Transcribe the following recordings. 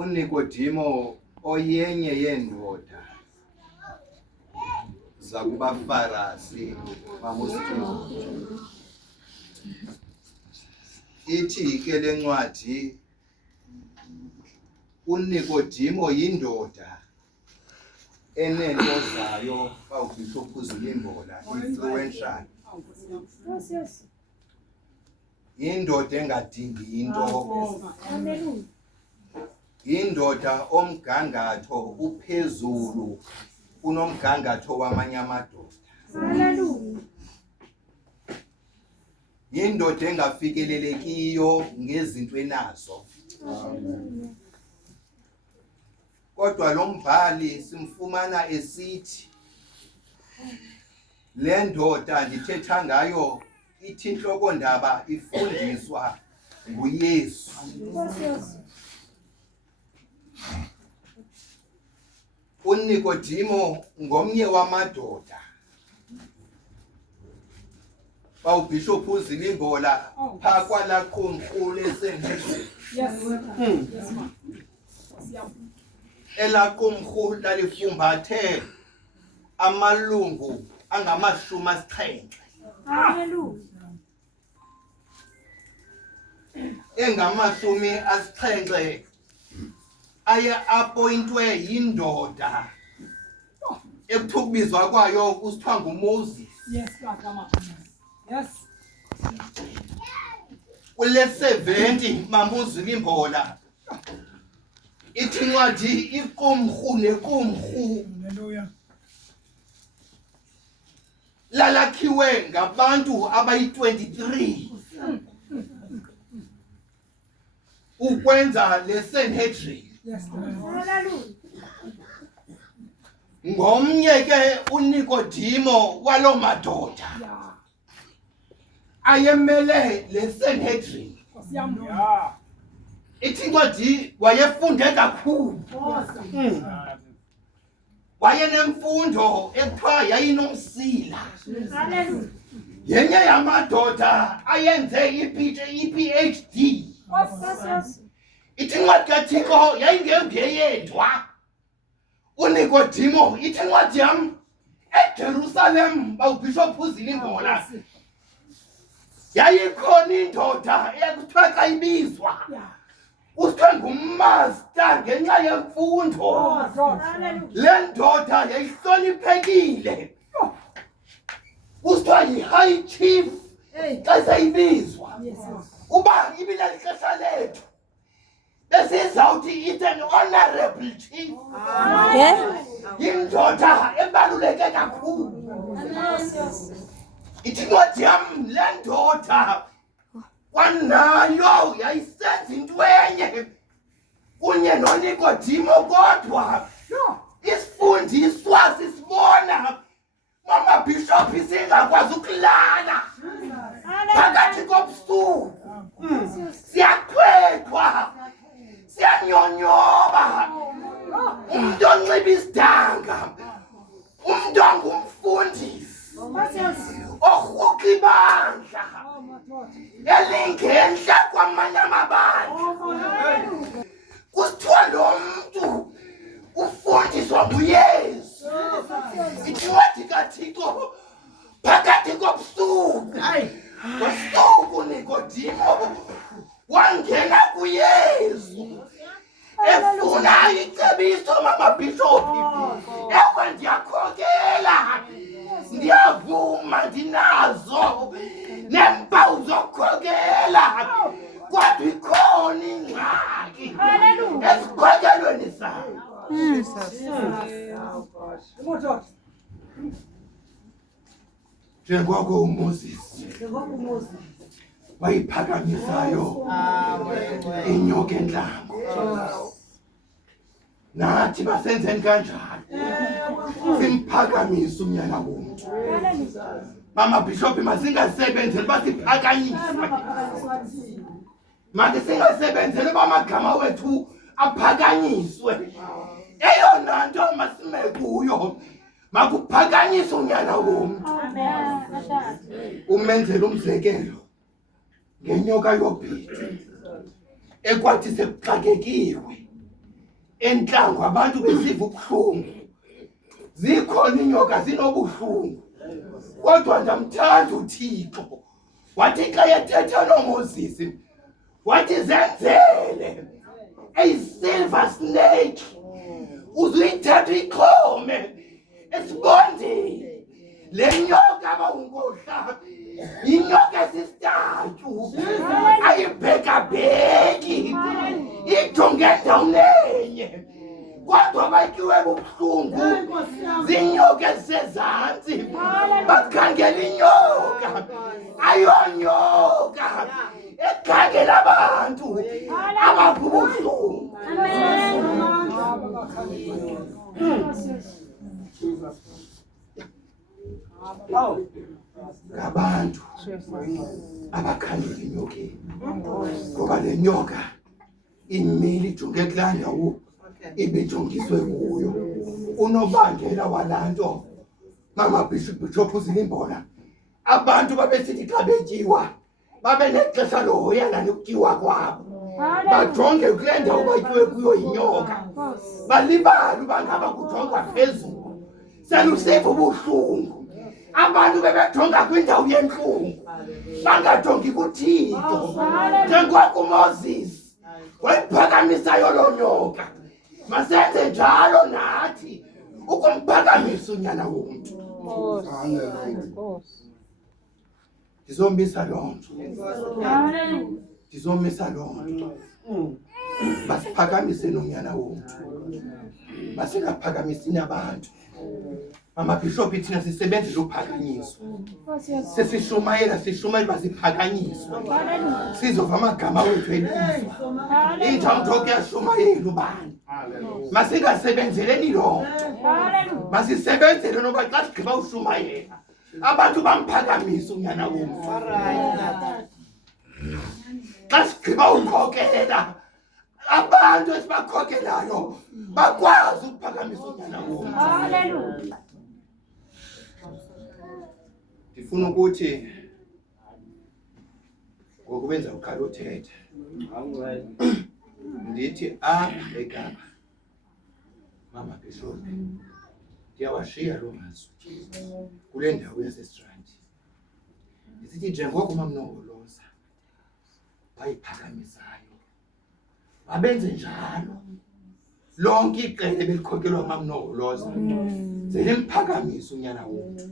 uNikodimo oyenye yendoda zakubaFarisi maMuslim ithi ke lencwadi uNikodimo yindoda enento zayo bawubishop uZilimbola influential indoda engadingi into indoda omgangatho uphezulu kunomgangatho wamanye amadoda. Haleluya. Indoda engafikelelekiyo ngezinto enazo. Amen. Kodwa lo mbhali simfumana esithi le ndoda ndithetha ngayo ithi inhloko ndaba ifundiswa nguYesu. uNikodimo ngomnye wamadoda bawubishop uZilimbola pha kwalaqumrhu leSenhedrin. Yes. Elaqumrhu lalifumbathe amalungu angama-70. Haleluya. Engama-70 aye appointwe yindoda ekuthiwa kwayo kusithiwa nguMoses. Yes, yes. Kule 70 maMuzilimbola ithi incwadi iqumrhu nequmrhu lalakhiwe ngabantu abayi-23 ukwenza leSanhedrin. Ngomnye ke uNikodimo walo madoda ayemele leSanhedrin. Ithi incwadi wayefunde kakhulu. Wayenemfundo ekuthiwa yayinomsila. Haleluya. Yenye yamadoda ayenze iPhD. Ithi incwadi kaThixo yayingengeyedwa. uNikodimo ithi incwadi yam eJerusalem bawubishop uZilimbola yayikhona indoda ekuthiwa xa ibizwa usithiwa nguMaster ngenxa yemfundo. Le ndoda yayihloniphekile usithiwa yi-High Chief xa seyibizwa. Uba ibila lixesha lethu besizawuthi it's an honorable chief. Yindoda ebaluleke kakhulu. Ithi incwadi yam le ndoda kwanayo yayisenza into enye kunye noNikodimo, kodwa isifundiswa sisibona mamabhishophi singakwazi ukulala phakathi kobusuku. Siyakhwethwa, siyanyonyoba, umuntu onxiba isidanga, umuntu ongumfundisi orhuqa ibandla elingentla kwamanye amabandla. Kusithiwa lo mntu ufundiswa nguYesu. Ithi incwadi kaThixo phakathi kobusuku ngosuku uNikodimo wangena kuYesu efuna icebiso mamabhishophi. Ewe ndiyakhokela, ndiyavuma ndinazo neempawu zokukhokela, kodwa ikhona ingxaki esikhokelweni sayo. Njengoko uMoses wayiphakamisayo inyoka entlango, nathi basenzeni kanjalo, simphakamise unyana womntu. Mamabhishophi masingasebenzeli basiphakanyiswe, mathi singasebenzeli bamagama wethu aphakanyiswe. Eyona nto masime kuyo makuphakanyiswe unyana womntu. Umenzela umzekelo ngenyoka yobhedu ekwathi sekuxakekiwe entlango abantu besiva ubuhlungu. Zikhona inyoka zinobuhlungu. Kodwa ndamthanda uThixo. Wathi xa yethetha noMoses, wathi zenzele a silver snake. Uzuyithatha ixhome esibondeni. Le nyoka abawunkohla inyoka esistatyu. Ayibhekabheki. Ijonge endaweni enye. Kodwa batyiwe bubuhlungu zinyoka ezisezantsi. Bakhangela inyoka ayonyoka ekhangela abantu abapha ubuhlungu. Ngabantu abakhangela inyokeni ngoba le nyoka imile ijonge kulaa ndawo ibijongiswe kuyo. Unobangela walanto Mama Bishop Zilimbona, abantu babesithi xa betyiwa babe nexesha lohoyana nokutyiwa kwabo. Bajonge kule ndawo batyiwe kuyo yinyoka. Balibala uba ngaba kujongwa phezulu. Selusiva ubuhlungu. Abantu bebejonga kwindawo yentlungu. Bangajongi kuThixo. Njengoko uMoses wayiphakamisayo loo nyoka. Masenze njalo nathi ukumphakamisa unyana womntu. Ndizombisa loo nto. Ndizomisa loo nto. Basiphakamise nomnyana womntu. Masingaphakamisi nabantu. Mama Bishop thina sisebenzisa ukuphakanyiswa. Sishumayela basiphakanyiswe. Sizova amagama wethu elizwa. Intambo kuyashumayela ubani. Masingasebenzeleni loo nto. Masisebenzele noba xa sigqiba ushumayela abantu bamphakamisa unyana womntu. Xa sigqiba ukhokela abantu esibakhokelayo bakwazi ukuphakamisa unyana womntu. Haleluya. Ndifuna ukuthi ngokubenza uqala uthetha ndithi apha eKapa Mama Bishop ndiyawashiya loo mazwi kule ndawo yaseStrand. Ndisithi njengoko uMamNongoloza bayiphakamisayo babenze njalo lonke iqele belikhokelwa uMamNongoloza zelimphakamise unyana womntu.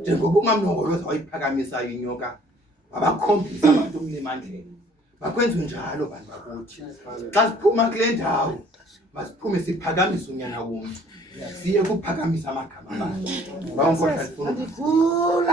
Njengoba uMamNongoloza wayiphakamisayo inyoka wabakhombisa abantu umlimandlela. Makwenziwe njalo bantu bakuthi. Xa siphuma kule ndawo masiphume siphakamise unyana womntu. Siye kuphakamisa amagama abantu. Bawonkohla sifuna